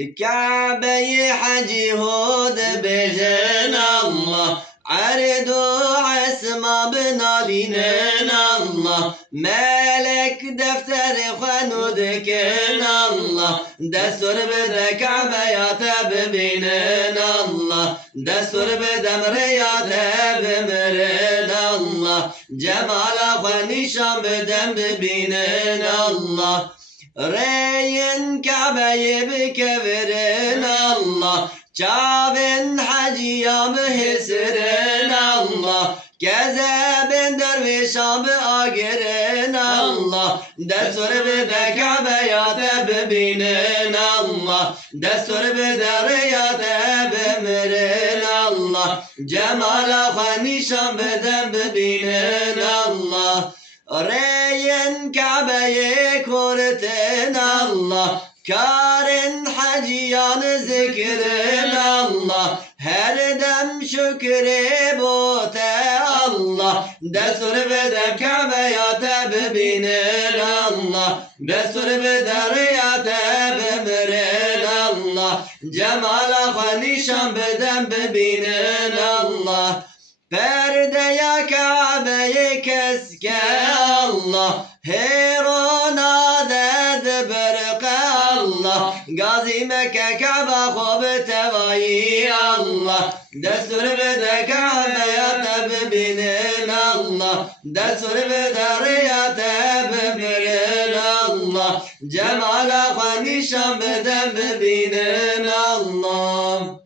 الكعبة حجي هود بجن الله عرضوا عسما بنالين الله مالك دفتر خنود كن الله دستور بدا كعبة يا تببينن الله دستور بدا مريا تبمرن الله جمال خنشان بدم ببينن الله رين كعبة بكبرن الله Çavin haciyam hesrin Allah Gezebin dervişam agirin Allah Destur bide Kabe'ya tebibinin Allah Destur bide riyat ebimirin Allah Cemala hanişan biden bibinin Allah Reyin Kabe'yi kurtin Allah Kârin hacıyanı zikrin Allah Her dem şükri bote Allah Destur bede Kabe'ya tebibinin Allah Destur bede riyat ebimirin Allah Cemala hanişan beden bibinin Allah Perdeye Kabe'yi keske Allah Herona ded berke Allah Gazi Mekke Kabe خوب تواyi Allah Destur bede Kabe'ya tebibinin Allah Destur bede riyat ebimirin Allah Cemala hanişan beden bibinin Allah